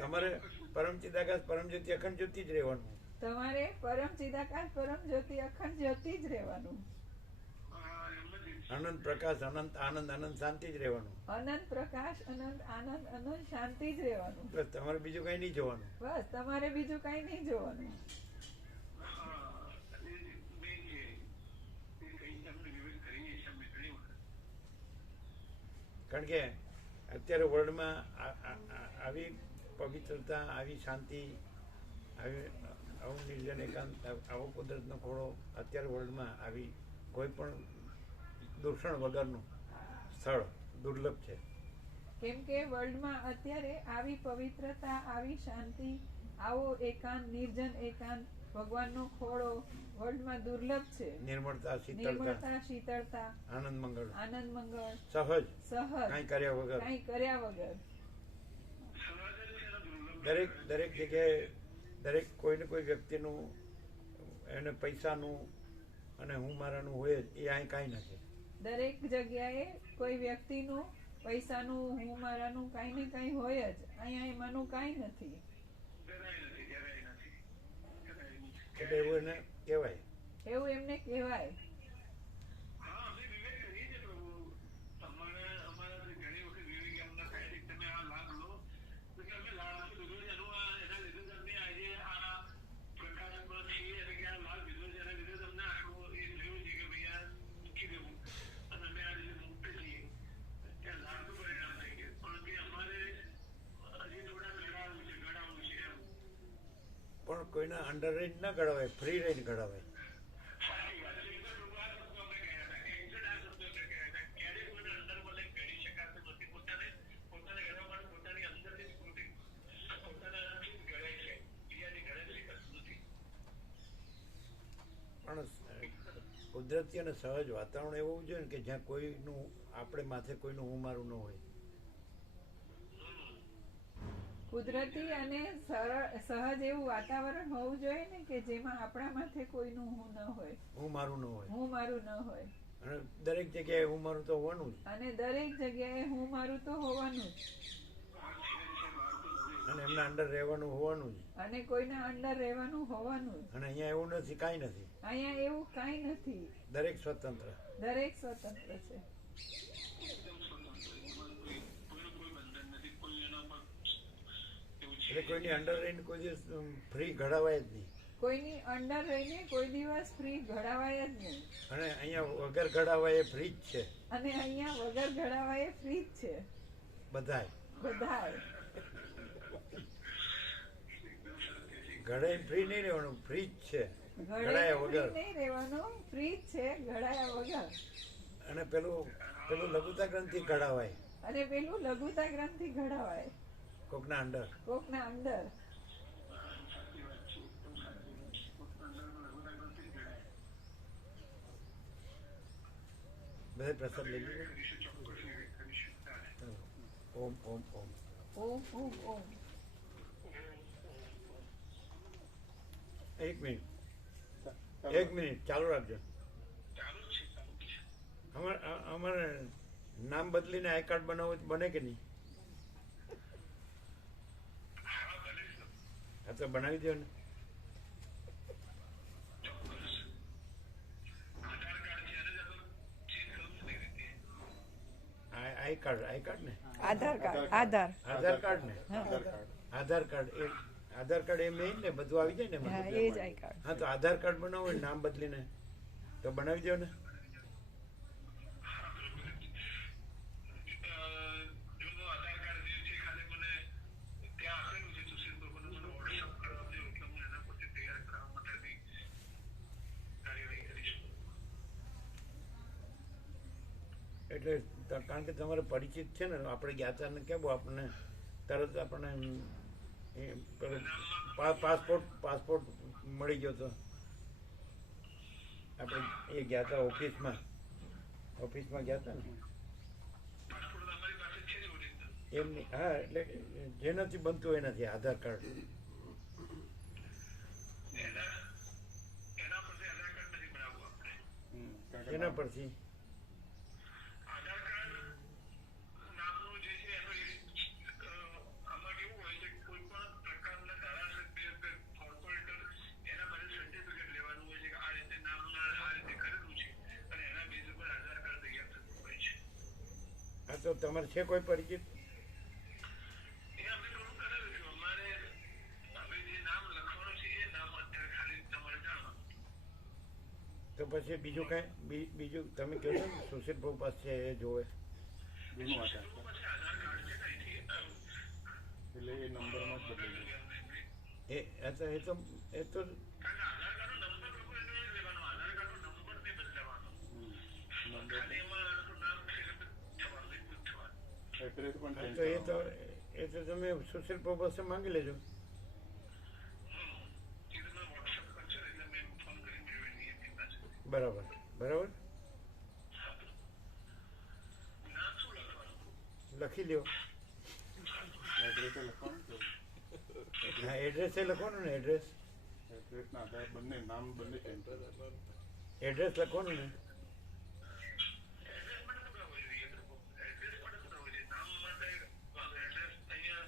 તમારે પરમ ચિદાકાશ પરમ જ્યોતિ અખંડ જ્યોતિ જ રહેવાનું. તમારે પરમ ચિદાકાશ પરમ જ્યોતિ અખંડ જ્યોતિ જ રહેવાનું. અનંત પ્રકાશ, અનંત આનંદ, અનંત શાંતિ જ રહેવાનું. અનંત પ્રકાશ, અનંત આનંદ, અનંત શાંતિ જ રહેવાનું. બસ તમારે બીજું કઈ નહીં જોવાનું. બસ તમારે બીજું કઈ નહીં જોવાનું. કારણ કે અત્યારે વર્લ્ડમાં આવી પવિત્રતા, આવી શાંતિ, આવી આવું નિર્જન એકાંત, આવો કુદરતનો ખોળો અત્યારે વર્લ્ડમાં આવી કોઈ પણ દૂષણ વગરનું સ્થળ દુર્લભ છે. કેમ કે વર્લ્ડમાં અત્યારે આવી પવિત્રતા, આવી શાંતિ, આવો એકાંત, નિર્જન એકાંત, ભગવાનનો ખોળો વર્લ્ડમાં દુર્લભ છે. નિર્મળતા, નિર્મળતા, શીતળતા, આનંદ મંગળ, આનંદ મંગળ, સહજ, સહજ, કાંઈ કર્યા વગર, કાંઈ કર્યા વગર. દરેક જગ્યાએ દરેક કોઈને કોઈ વ્યક્તિનું એને પૈસાનું અને હું મારાનું હોય જ, એ અહીં કાંઈ નથી. દરેક જગ્યાએ કોઈ વ્યક્તિનું, પૈસાનું, હું મારાનું કાંઈ ને કાંઈ હોય જ. અહીંયા એમાંનું કાંઈ નથી. એટલે એવું એને કહેવાય. એવું એમને કહેવાય. પણ કોઈના અંડર રહીને ના ઘડાવાય, ફ્રી રહીને ઘડાવાય. પણ કુદરતી અને સહજ વાતાવરણ એવું જોઈએ ને કે જ્યાં કોઈનું આપણે માથે કોઈનું હું મારું ન હોય. કુદરતી અને સહજ એવું વાતાવરણ હોવું જોઈએ ને કે જેમાં આપણા માથે કોઈનું હું ન હોય, હું મારું ન હોય, હું મારું ન હોય. અને દરેક જગ્યાએ હું મારું તો હોવાનું જ. અને દરેક જગ્યાએ હું મારું તો હોવાનું જ. અને એમના અંડર રહેવાનું હોવાનું જ. અને કોઈના અંડર રહેવાનું હોવાનું જ. અને અહીંયા એવું નથી, કાંઈ નથી. અહીંયા એવું કાંઈ નથી. દરેક સ્વતંત્ર, દરેક સ્વતંત્ર છે. એટલે કોઈની અંડર રહીને કોઈ દિવસ ફ્રી ઘડાવાય જ નહીં. કોઈની અંડર રહીને કોઈ દિવસ ફ્રી ઘડાવાય જ નહીં. અને અહીંયા વગર ઘડાવાય એ ફ્રી જ છે. અને અહીંયા વગર ઘડાવાય ફ્રી જ છે. બધાય ઘડાય ફ્રી નહીં રહેવાનું, ફ્રી જ છે. ઘડાયા વગર નહીં રહેવાનું, ફ્રી જ છે, ઘડાયા વગર. અને પેલું લઘુતા ગ્રંથિ ઘડાવાય. અને પેલું લઘુતા ગ્રંથિ ઘડાવાય કોકના અંડર. કોકના અંદર. બધા પ્રસાદ લઈ લીધો. ઓમ ઓમ ઓમ ઓમ ઓમ ઓમ. એક મિનિટ ચાલુ રાખજો. અમારે નામ બદલીને આઈ કાર્ડ બનાવવું બને કે નહીં? હા તો બનાવી દો ને. આઈ કાર્ડ ને આધાર કાર્ડ ને આધાર કાર્ડ એમ નહીં ને, બધું આવી જાય ને એમાં. એ જ આઈ કાર્ડ. હા તો આધાર કાર્ડ બનાવો હોય નામ બદલીને તો બનાવી દો ને. એટલે કારણ કે તમારે પરિચિત છે ને, આપણે ગયા હતા ને કેવું આપણને તરત આપણને પાસપોર્ટ મળી ગયો હતો. આપણે એ ગયા હતા ઓફિસમાં ગયા હતા ને એમની. હા એટલે જેનાથી બનતું હોય નથી આધાર કાર્ડ. એના પરથી તો તમારે છે કોઈ પરિચિત? તો પછી બીજું કઈ બીજું તમે કહો છો ને સુશીલ પ્રૂફ છે એ જોવે. એટલે એ નંબરમાં જ બદલી જાય. એ તો કારણ કે આધાર કાર્ડનો નંબર પ્રભુ એનો જ લેવાનો, આધાર કાર્ડનો નંબર નહીં બદલાવાનો. નંબર ખાલી એમાં આનું નામ છે થવાનું, એટલું જ થવાનું. એડ્રેસ પણ ચેન્જ તો કરવાનું. એ તો તમે સુશીલ પ્રભુ પાસે માંગી લેજો. એ તમે વોટ્સઅપ કરશો એટલે મેં ફોન કરી મેળવી લઈએ એમની પાસે. બરાબર બરાબર નામ શું લખવાનું? લખી લ્યો. એડ્રેસ લખવાનું છે. હા એડ્રેસ એ લખવાનું ને, એડ્રેસ એડ્રેસના આધારે બંને નામ બંને ચેન્જ કરવાના. એડ્રેસ લખવાનું ને. એડ્રેસ માટે શું કરવું જોઈએ? એડ્રેસ માટે શું કરવું જોઈએ? નામ માટે એડ્રેસ અહીંયા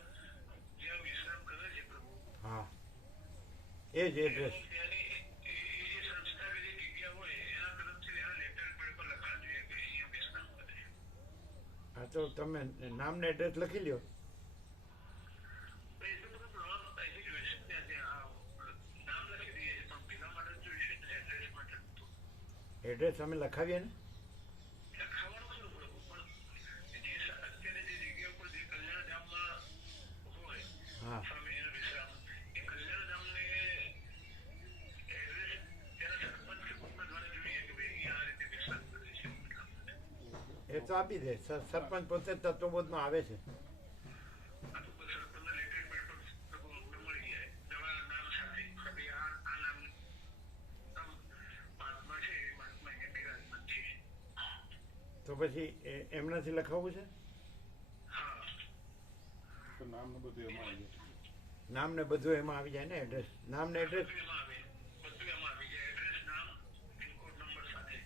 જ્યાં વિશ્રામ કરે છે પ્રભુ, હા એ જ એડ્રેસ. ત્યાંની એ જે સંસ્થા કે જે જગ્યા હોય એના તરફથી એના લેટર પેડ પર લખાણ જોઈએ કે અહીંયા વિશ્રામ કરે છે. હા તો તમે નામ ને એડ્રેસ લખી લ્યો. એ તો બધું નામ અહીંથી જોઈશે ને, ત્યાં નામ લખી દઈએ છીએ પણ પેલા માટે જોઈશે ને એડ્રેસ માટે તો એડ્રેસ અમે લખાવીએ ને. લખાવાનું ખરું પ્રભુ, પણ જે અત્યારે જે જગ્યા ઉપર જે કલ્યાણધામમાં હોય હા સ્વામીજીનો વિશ્રામ, એ કલ્યાણધામને એડ્રેસ તેના સરપંચ કે કોઈના દ્વારા જોઈએ કે ભાઈ અહીંયા આ રીતે વિશ્રામ કરે છે એટલા માટે. એ તો આપી દે. સરપંચ પોતે તત્વબોધમાં આવે છે. આ તો કોઈ સરપંચના લેટર પેડ પર પ્રભુ અમને મળી જાય નવા નામ સાથે કે ભાઈ આ નામ મહાત્મા છે, એ મહાત્મા અહીંયા બિરાજમાન છે. તો પછી એમનાથી લખાવવું છે. હા, તો નામ ને બધું એમાં આવી જાય. નામ ને બધું એમાં આવી જાય ને. એડ્રેસ નામ ને એડ્રેસ બધું એમાં આવી જાય. એડ્રેસ, નામ, પિનકોડ નંબર સાથે.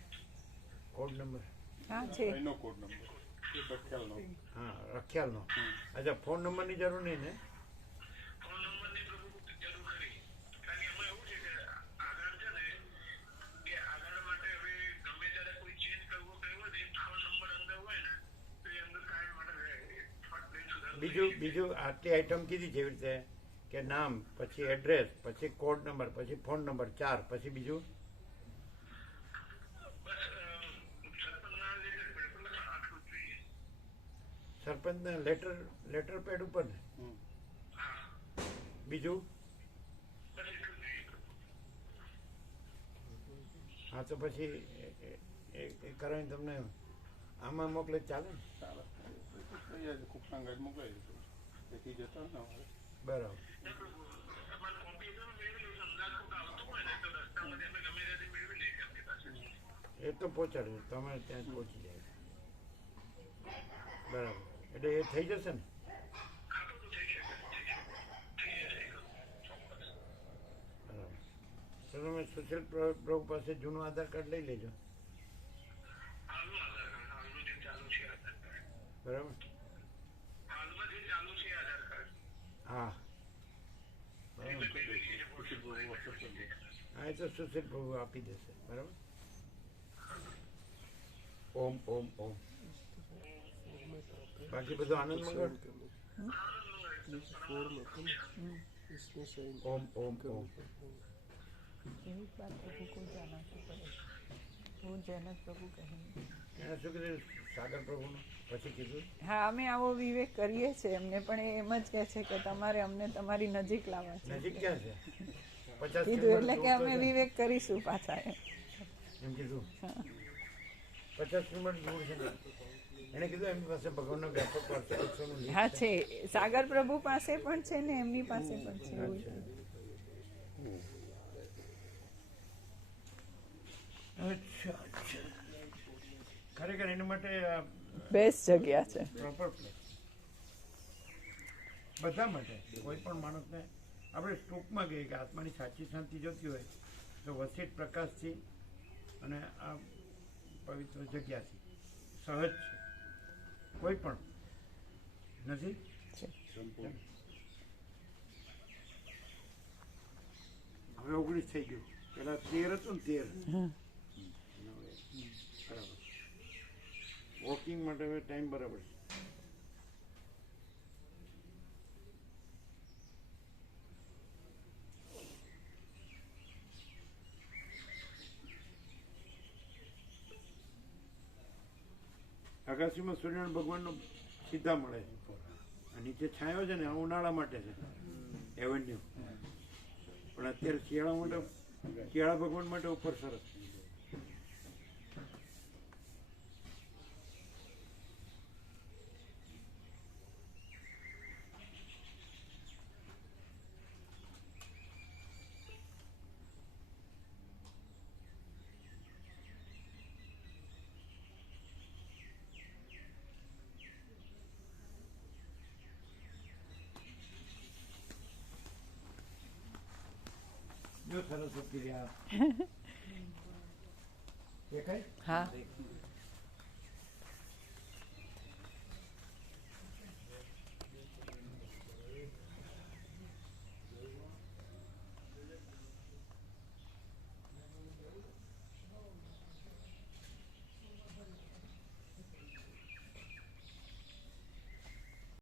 Code number. હા છે. એનો કોડ નંબર એ બખ્યાલનો. હા રખિયાલનો. અચ્છા ફોન નંબરની જરૂર નહીં ને. ફોન નંબરની પ્રભુ જરૂર ખરી. કારણ કે એમાં એવું છે કે આધાર છે ને, કે આધાર માટે હવે ગમે ત્યારે કોઈ ચેન્જ કરવો હોય ને, ફોન નંબર અંદર હોય ને તો એ અંદર કાયમ માટે રહે. ફટ દઈને સુધારો થઈ જાય. બીજું આટલી આઈટમ કીધી જેવી રીતે કે નામ પછી એડ્રેસ પછી કોડ નંબર પછી ફોન નંબર 4 પછી બીજું બસ સરપંચના લેટર પેડ પર લખાણ આટલું જ જોઈએ. સરપંચના લેટર પેડ ઉપર ને. હા, બીજું બસ એટલું જ જોઈએ. હા તો પછી એ કરાવીને તમને આમાં મોકલે તો ચાલે ને. ચાલે તૈયાર છે. ખૂબ સંગાત મોકલાઈ દીધું. તેથી જતા ને અમારે બરાબર. તમારે કોમ્પ્યુટર મેળવી લઈશું. અમદાવાદ કોઈક આવતું હોય ને તો રસ્તામાંથી અમે ગમે ત્યાંથી મેળવી લઈએ એમની પાસે. એ તો પહોંચાડે તમે ત્યાં જ પહોંચી જાય. બરાબર એટલે એ થઈ જશે ને. ખાતું તો થઈ શકે, થઈ જશે ચોક્કસ. બરાબર તો તમે સુશીલ પ્રભુ પાસે જૂનું આધાર કાર્ડ લઈ લેજો. હાલનું આધાર કાર્ડ, હાલનું જે ચાલુ છે આધાર કાર્ડ, બરાબર. હાલમાં જે ચાલુ છે આધાર કાર્ડ હા એ મેં મેળવી લઈએ છે. પછી વોટ્સઅપ કરી દે. હા એ તો સુશીલ પ્રભુ આપી દેશે. બરાબર. ઓમ ઓમ ઓમ. બાકી બધું આનંદ મંગળ. ઓમ ઓમ ઓમ. એવી બાત પ્રભુ को जाना तो पड़े. वो जैनक प्रभु कहेंगे. એને શું કીધું સાગર પ્રભુનું પછી કીધું હા અમે આવો વિવેક કરીએ છીએ. એમને પણ એ એમ જ કહે છે કે તમારે અમને તમારી નજીક લાવવા છે. નજીક ક્યાં છે 50 કીધું એટલે કે કિલોમીટર અમે દૂર તો છે. વિવેક કરીશું પાછા એમ. એમ કીધું 50 કિલોમીટર દૂર છે ને. એને કીધું એમની પાસે ભગવાનનો વ્યાપક વારસાનું લીક હા છે. સાગર પ્રભુ પાસે પણ છે ને એમની પાસે પણ છે. એવું છે. અચ્છા અચ્છા. ખરેખર એના માટે બેસ્ટ જગ્યા છે. પ્રોપર પ્લેસ બધા માટે. કોઈ પણ માણસને આપણે ટૂંકમાં કહીએ કે આત્માની સાચી શાંતિ જોતી હોય તો વસીત પ્રકાશથી અને આ પવિત્ર જગ્યાથી સહજ છે. કોઈ પણ નથી. હવે 19 થઈ ગયું. પેલા 13 હતું ને 13. બરાબર. વોકિંગ માટે હવે ટાઈમ બરાબર છે. આકાશીમાં સૂર્યનારાયણ ભગવાનનો સીધા મળે છે. નીચે છાંયો છે ને આ ઉનાળા માટે છે એવન્યુ, પણ અત્યારે શિયાળા માટે કેળા ભગવાન માટે ઉપર સરસ. જો સરસ્વતી રહ્યા. હા